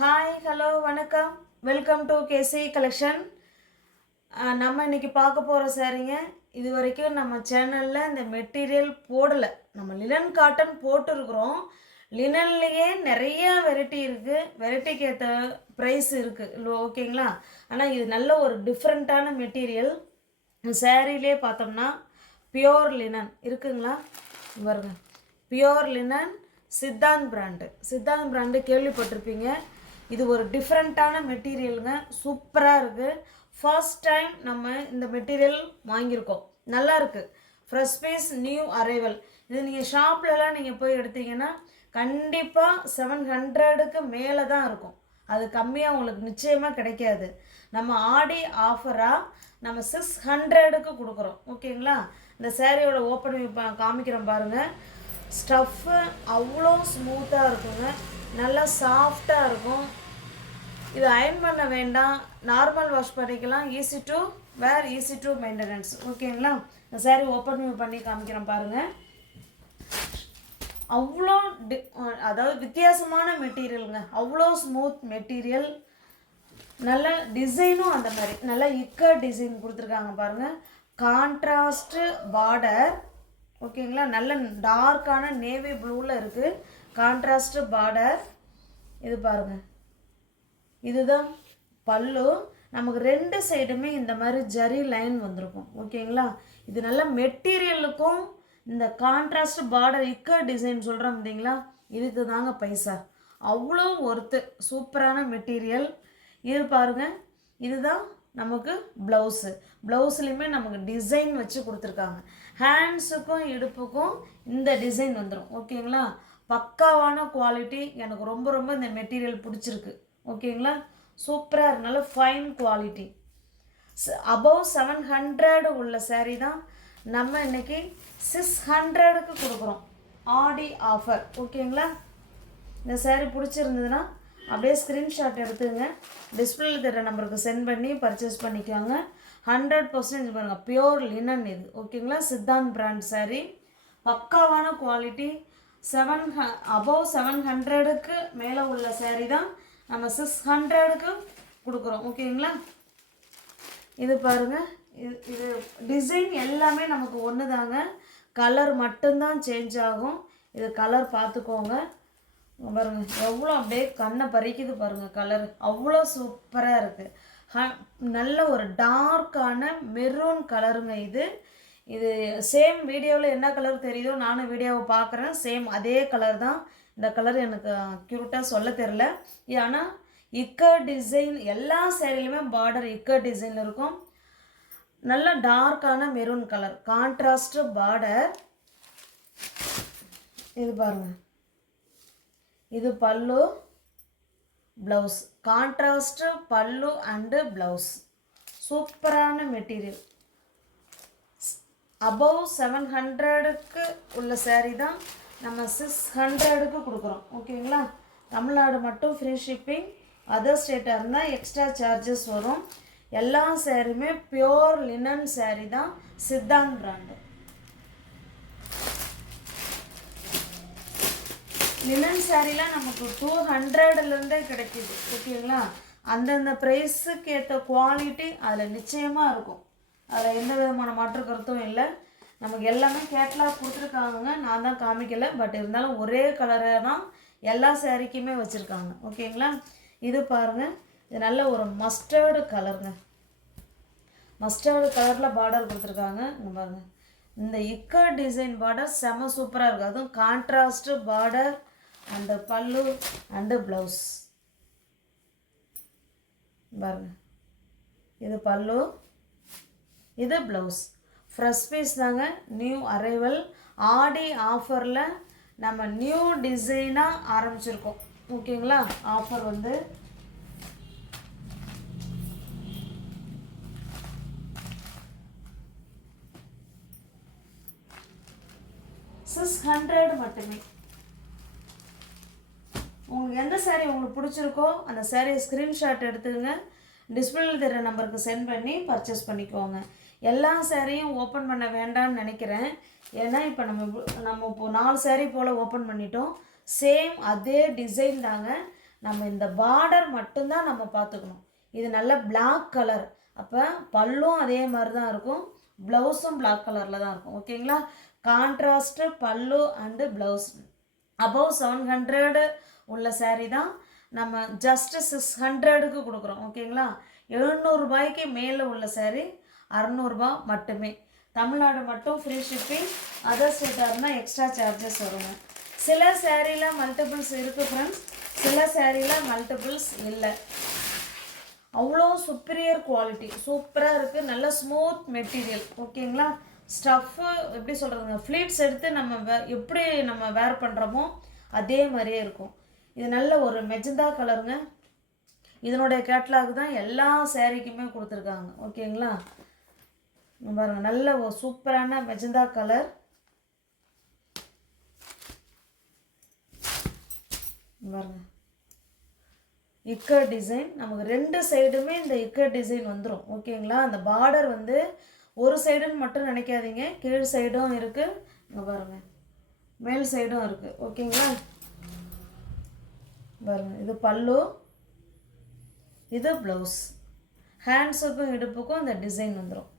Hi hello வணக்கம் welcome to KC collection. நம்ம இன்றைக்கி பார்க்க போகிற சாரீங்க. இது வரைக்கும் நம்ம சேனலில் இந்த மெட்டீரியல் போடலை. நம்ம லினன் காட்டன் போட்டுருக்குறோம். லினன்லேயே நிறைய வெரைட்டி இருக்குது, வெரைட்டிக்கு ஏற்ற ப்ரைஸ் இருக்குது, ஓகேங்களா. ஆனால் இது நல்ல ஒரு டிஃப்ரெண்ட்டான மெட்டீரியல். சாரீலே பார்த்தோம்னா பியோர் லினன் இருக்குங்களா பாருங்க. பியோர் லினன் சித்தாந்த் பிராண்டு கேள்விப்பட்டிருப்பீங்க. இது ஒரு டிஃப்ரெண்ட்டான மெட்டீரியலுங்க, சூப்பராக இருக்குது. ஃபர்ஸ்ட் டைம் நம்ம இந்த மெட்டீரியல் வாங்கியிருக்கோம், நல்லா இருக்குது. Fresh piece, new arrival. இது நீங்கள் ஷாப்லலாம் நீங்கள் போய் எடுத்தீங்கன்னா கண்டிப்பாக 700க்கு மேலே தான் இருக்கும். அது கம்மியாக உங்களுக்கு நிச்சயமாக கிடைக்காது. நம்ம ஆடி ஆஃபராக நம்ம 600க்கு கொடுக்குறோம், ஓகேங்களா. இந்த சேரீயோட ஓப்பனிங் காமிக்கிறோம் பாருங்கள். ஸ்டஃப்பு அவ்வளோ ஸ்மூத்தாக இருக்குங்க, நல்லா சாஃப்டாக இருக்கும். இது அயர்ன் பண்ண வேண்டாம், நார்மல் வாஷ் பண்ணிக்கலாம். Easy to wear, easy to maintenance, ஓகேங்களா. இந்த சாரீ ஓப்பன் பண்ணி காமிக்கிறேன் பாருங்கள். அவ்வளோ அதாவது வித்தியாசமான மெட்டீரியலுங்க, அவ்வளோ ஸ்மூத் மெட்டீரியல். நல்ல டிசைனும் அந்த மாதிரி நல்லா டிசைன் கொடுத்துருக்காங்க பாருங்கள். கான்ட்ராஸ்ட்டு பார்டர், ஓகேங்களா. நல்ல டார்க்கான நேவி ப்ளூவில் இருக்குது கான்ட்ராஸ்ட்டு பார்டர். இது பாருங்கள், இதுதான் பல்லு. நமக்கு ரெண்டு சைடுமே இந்த மாதிரி ஜரி லைன் வந்திருக்கும், ஓகேங்களா. இது நல்ல மெட்டீரியலுக்கும் இந்த கான்ட்ராஸ்ட் பார்டர் டிசைன் சொல்கிறோம் பார்த்தீங்களா, இதுக்கு தாங்க பைசா. அவ்வளோ ஒர்த்து, சூப்பரான மெட்டீரியல். இது பாருங்கள், இதுதான் நமக்கு ப்ளவுஸ்லேயுமே நமக்கு டிசைன் வச்சு கொடுத்துருக்காங்க. ஹேண்ட்ஸுக்கும் இடுப்புக்கும் இந்த டிசைன் வந்துடும், ஓகேங்களா. பக்காவான குவாலிட்டி. எனக்கு ரொம்ப ரொம்ப இந்த மெட்டீரியல் பிடிச்சிருக்கு, ஓகேங்களா. சூப்பராக இருக்கு, நல்ல ஃபைன் குவாலிட்டி. அபவ் 700 உள்ள சாரீ தான் நம்ம இன்றைக்கி 600க்கு கொடுக்குறோம், ஆடி ஆஃபர், ஓகேங்களா. இந்த சாரீ பிடிச்சிருந்ததுன்னா அப்படியே ஸ்க்ரீன்ஷாட் எடுத்துங்க, டிஸ்பிளேல தர நம்பருக்கு சென்ட் பண்ணி பர்ச்சேஸ் பண்ணிக்கோங்க. 100% பாருங்கள், பியோர் லினன் இது, ஓகேங்களா. சித்தாந்த் பிராண்ட் சாரீ, பக்காவான குவாலிட்டி. அபவ் 700க்கு மேலே உள்ள சாரீ தான் நம்ம 600க்கு கொடுக்குறோம், ஓகேங்களா. இது பாருங்கள், இது டிசைன் எல்லாமே நமக்கு ஒன்று தாங்க, கலர் மட்டும்தான் சேஞ்ச் ஆகும். இது கலர் பார்த்துக்கோங்க பாருங்கள், எவ்வளோ அப்படியே கண்ணை பறிக்குது பாருங்கள். கலர் அவ்வளோ சூப்பராக இருக்குது. நல்ல ஒரு டார்க்கான மெரூன் கலருங்க இது. இது சேம் வீடியோவில் என்ன கலர் தெரியுதோ, நானும் வீடியோவை பார்க்குறேன், சேம் அதே கலர் தான். இந்த கலர் எனக்கு க்யூட்டாக சொல்ல தெரில. ஆனால் டிசைன் எல்லா சேரீலையுமே பார்டர் டிசைன் இருக்கும். நல்ல டார்க்கான மெரூன் கலர், கான்ட்ராஸ்ட்டு பார்டர். இது பாருங்கள், இது பல்லு, ப்ளவுஸ், கான்ட்ராஸ்ட்டு பல்லு அண்டு ப்ளவுஸ். சூப்பரான மெட்டீரியல். அபவ் 700க்கு உள்ள சாரீ தான் நம்ம 600க்கு கொடுக்குறோம், ஓகேங்களா. தமிழ்நாடு மட்டும் ஃப்ரீ ஷிப்பிங், அதர் ஸ்டேட்டாக இருந்தால் எக்ஸ்ட்ரா சார்ஜஸ் வரும். எல்லா சாரியுமே பியோர் லினன் சாரீ தான், சித்தாந்த் பிராண்டு. லினன் சாரீலாம் நமக்கு 200லேருந்தே கிடைக்கிது, ஓகேங்களா. அந்தந்த ப்ரைஸுக்கு ஏற்ற குவாலிட்டி அதில் நிச்சயமாக இருக்கும், அதில் எந்த விதமான மாற்று கருத்தும் இல்லை. நமக்கு எல்லாமே கேட்லாக் கொடுத்துருக்காங்க, நான் தான் காமிக்கலை. பட் இருந்தாலும் ஒரே கலரை தான் எல்லா சாரீக்குமே வச்சுருக்காங்க, ஓகேங்களா. இது பாருங்கள், இது நல்ல ஒரு மஸ்டர்டு கலருங்க, மஸ்டர்டு கலரில் பார்டர் கொடுத்துருக்காங்க. இங்கே பாருங்கள், இந்த டிசைன் பார்டர் செம சூப்பராக இருக்குது. அதுவும் கான்ட்ராஸ்ட்டு பார்டர் அண்டு பல்லு அண்டு ப்ளவுஸ் பாருங்கள். இது பல்லு, இது ப்ளவுஸ். ஃப்ரெஷ் பீஸ் தாங்க, நியூ அரைவல். ஆடி ஆஃபரில் நம்ம நியூ டிசைனாக ஆரம்பிச்சிருக்கோம், ஓகேங்களா. ஆஃபர் வந்து 600 மட்டுமே. உங்களுக்கு எந்த சாரீ உங்களுக்கு பிடிச்சிருக்கோ அந்த சாரியை ஸ்க்ரீன்ஷாட் எடுத்துங்க, டிஸ்பிளேல தர நம்பருக்கு சென்ட் பண்ணி பர்ச்சேஸ் பண்ணிக்கோங்க. எல்லா சாரியும் ஓப்பன் பண்ண வேண்டாம்னு நினைக்கிறேன். ஏன்னா இப்போ நம்ம இப்போ 4 சாரீ போல் ஓப்பன் பண்ணிட்டோம். சேம் அதே டிசைன் தாங்க. நம்ம இந்த பார்டர் மட்டும்தான் நம்ம பார்த்துக்கணும். இது நல்ல பிளாக் கலர், அப்போ பல்லும் அதே மாதிரி தான் இருக்கும், ப்ளவுஸும் பிளாக் கலரில் தான் இருக்கும். ஓகேங்களா? கான்ட்ராஸ்ட்டு பல்லு அண்டு ப்ளவுஸ். அபவ் 700 உள்ள சாரீ தான் நம்ம ஜஸ்ட் 600க்கு கொடுக்குறோம். ஓகேங்களா? 700 ரூபாய்க்கு மேலே உள்ள சாரீ 600 ரூபா மட்டுமே. தமிழ்நாடு மட்டும் ஃப்ரீ ஷிப்பிங், அதர் ஸ்டேட்டாக இருந்தால் எக்ஸ்ட்ரா சார்ஜஸ் வருங்க. சில சாரியில் மல்டிபிள்ஸ் இருக்குது ஃப்ரெண்ட்ஸ், சில சாரியில் மல்டிபிள்ஸ் இல்லை. அவ்வளோ சுப்பீரியர் குவாலிட்டி, சூப்பராக இருக்குது, நல்ல ஸ்மூத் மெட்டீரியல். ஓகேங்களா? ஸ்டஃப்பு எப்படி சொல்கிறதுங்க, ஃப்ளீட்ஸ் எடுத்து நம்ம எப்படி நம்ம வேர் பண்ணுறோமோ அதே மாதிரியே இருக்கும். இது நல்ல ஒரு மெஜந்தா கலருங்க. இதனுடைய கேட்லாக் தான் எல்லா சாரீக்குமே கொடுத்துருக்காங்க. ஓகேங்களா? பாருங்கள், நல்ல ஒரு சூப்பரான மெஜந்தா கலர். பாருங்கள், இக்கர் டிசைன். நமக்கு 2 சைடுமே இந்த இக்கர் டிசைன் வந்துடும். ஓகேங்களா? அந்த பார்டர் வந்து ஒரு சைடுன்னு மட்டும் நினைக்காதீங்க, கீழ் சைடும் இருக்குது, இங்கே பாருங்கள் மேல் சைடும் இருக்குது. ஓகேங்களா? பாருங்கள், இது பல்லு, இது ப்ளவுஸ். ஹேண்ட்ஸுக்கும் இடுப்புக்கும் இந்த டிசைன் வந்துடும்.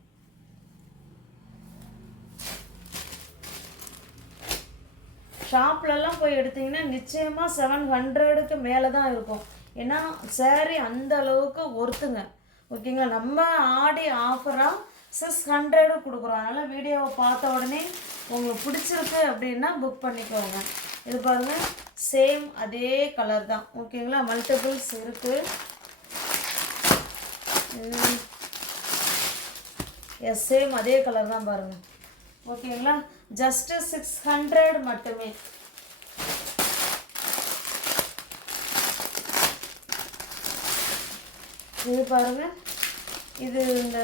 ஷாப்லலாம் போய் எடுத்திங்கன்னா நிச்சயமாக 700க்கு மேலே தான் இருக்கும். ஏன்னா சாரீ அந்த அளவுக்கு ஒர்த்துங்க. ஓகேங்களா? நம்ம ஆடி ஆஃபராக 600 கொடுக்குறோம். அதனால் வீடியோவை பார்த்த உடனே உங்களுக்கு பிடிச்சிருக்கு அப்படின்னா புக் பண்ணிக்கோங்க. இது பாருங்கள், சேம் அதே கலர் தான். ஓகேங்களா? மல்டிபிள்ஸ் இருக்குது. எஸ், சேம் அதே கலர் தான் பாருங்கள். ஓகேங்களா? ஜஸ்ட்டு 600 மட்டுமே. இது பாருங்கள், இது இந்த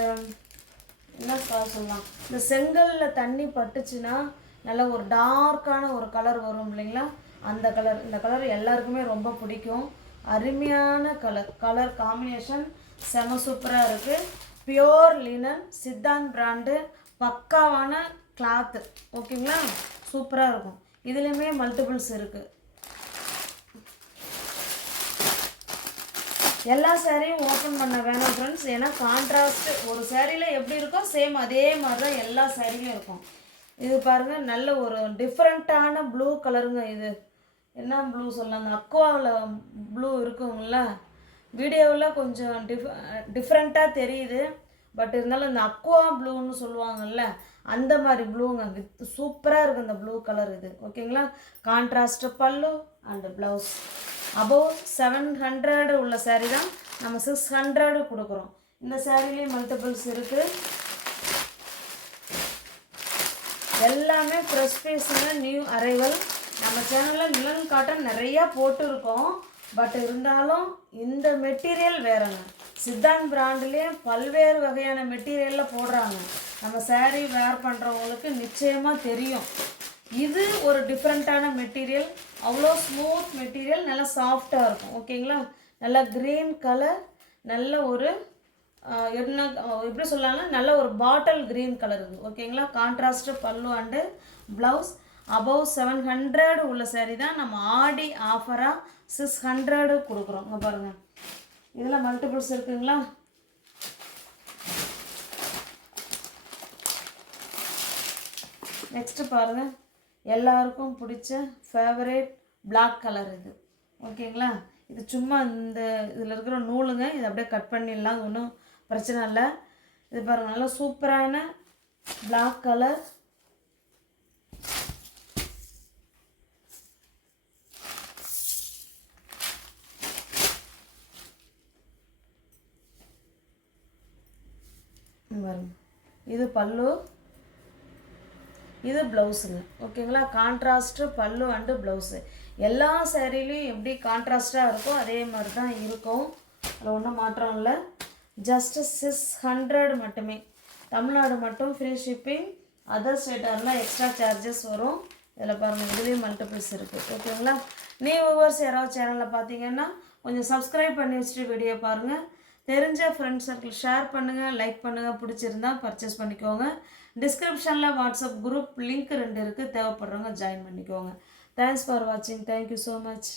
என்ன சொல்லலாம், இந்த செங்கலில் தண்ணி பட்டுச்சுன்னா நல்ல ஒரு டார்க்கான ஒரு கலர் வரும் இல்லைங்களா? அந்த கலர், இந்த கலர் எல்லாருக்குமே ரொம்ப பிடிக்கும். அருமையான கலர் காம்பினேஷன் செம சூப்பராக இருக்குது. பியோர் லினன், சித்தாந்த் பிராண்டு, பக்காவான கிளாத்து. ஓகேங்களா? சூப்பராக இருக்கும். இதுலேயுமே மல்டிபிள்ஸ் இருக்குது. எல்லா சாரியும் ஓப்பன் பண்ண வேணாம் ஃப்ரெண்ட்ஸ், ஏன்னா கான்ட்ராஸ்ட்டு ஒரு சாரியில் எப்படி இருக்கோ சேம் அதே மாதிரி தான் எல்லா சாரியும் இருக்கும். இது பாருங்கள், நல்ல ஒரு டிஃப்ரெண்ட்டான ப்ளூ கலருங்க. இது என்ன ப்ளூ சொல்லலாம், அந்த அக்வாவில் ப்ளூ இருக்குங்களா, வீடியோவில் கொஞ்சம் டிஃப்ரெண்ட்டாக தெரியுது, பட் இருந்தாலும் இந்த அக்வா ப்ளூன்னு சொல்லுவாங்கள்ல, அந்த மாதிரி ப்ளூங்க. வித் சூப்பராக இருக்குது இந்த ப்ளூ கலர். இது ஓகேங்களா? கான்ட்ராஸ்ட்டு பல்லு அண்டு ப்ளவுஸ். அபவ் 700 உள்ள சாரீ தான் நம்ம 600 கொடுக்குறோம். இந்த சாரீலேயும் மல்டிபிள்ஸ் இருக்குது. எல்லாமே ஃப்ரெஷ் பீஸுங்க, நியூ அரைவல். நம்ம சேனலில் மிலன் காட்டன் நிறையா போட்டுருக்கோம், பட் இருந்தாலும் இந்த மெட்டீரியல் வேறுங்க. சித்தாந்த் பிராண்ட்லேயே பல்வேறு வகையான மெட்டீரியலில் போடுறாங்க. நம்ம சாரீ வேர் பண்ணுறவங்களுக்கு நிச்சயமாக தெரியும். இது ஒரு டிஃப்ரெண்ட்டான மெட்டீரியல், அவ்வளோ ஸ்மூத் மெட்டீரியல், நல்லா சாஃப்டாக இருக்கும். ஓகேங்களா? நல்லா க்ரீன் கலர், நல்ல ஒரு என்ன எப்படி சொல்லலாம்னா நல்ல ஒரு பாட்டில் க்ரீன் கலர் இது. ஓகேங்களா? கான்ட்ராஸ்ட்டு பல்லு அண்டு ப்ளவுஸ். அபவ் 700 உள்ள சாரீ தான் நம்ம ஆடி ஆஃபராக 600 கொடுக்குறோம். இங்கே பாருங்கள், இதில் மல்டிபிள்ஸ் இருக்குங்களா? நெக்ஸ்ட்டு பாருங்கள், எல்லாருக்கும் பிடிச்ச ஃபேவரேட் பிளாக் கலர் இது. ஓகேங்களா? இது சும்மா இந்த இதில் இருக்கிற நூலுங்க, இதை அப்படியே கட் பண்ணிடலாம், ஒன்றும் பிரச்சனை இல்லை. இது பாருங்கள், நல்லா சூப்பரான பிளாக் கலர். பாருங்க, இது பல்லு, இது ப்ளவுஸுங்க. ஓகேங்களா? கான்ட்ராஸ்ட்டு பல்லு அண்டு ப்ளவுஸு. எல்லா சாரீலையும் எப்படி கான்ட்ராஸ்ட்டாக இருக்கோ அதே மாதிரி தான் இருக்கும், அதில் ஒன்றும் மாற்றம் இல்லை. ஜஸ்ட்டு 600 மட்டுமே. தமிழ்நாடு மட்டும் ஃப்ரீ ஷிப்பிங், அதர் ஸ்டேட்டாக எக்ஸ்ட்ரா சார்ஜஸ் வரும். இதில் பாருங்கள், இதுலேயும் மல்டிபிள்ஸ் இருக்குது. ஓகேங்களா? நியூ வியூவர்ஸ் யாராவது சேனலில் பார்த்தீங்கன்னா கொஞ்சம் சப்ஸ்கிரைப் பண்ணி வச்சுட்டு வீடியோ பாருங்கள். தெரிஞ்ச ஃப்ரெண்ட்ஸ் சர்க்கிள் ஷேர் பண்ணுங்கள், லைக் பண்ணுங்கள், பிடிச்சிருந்தா பர்ச்சேஸ் பண்ணிக்கோங்க. டிஸ்கிரிப்ஷனில் வாட்ஸ்அப் குரூப் லிங்க் 2 இருக்குது, தேவைப்படுறவங்க ஜாயின் பண்ணிக்கோங்க. தேங்க்ஸ் ஃபார் வாட்சிங். Thank you so much.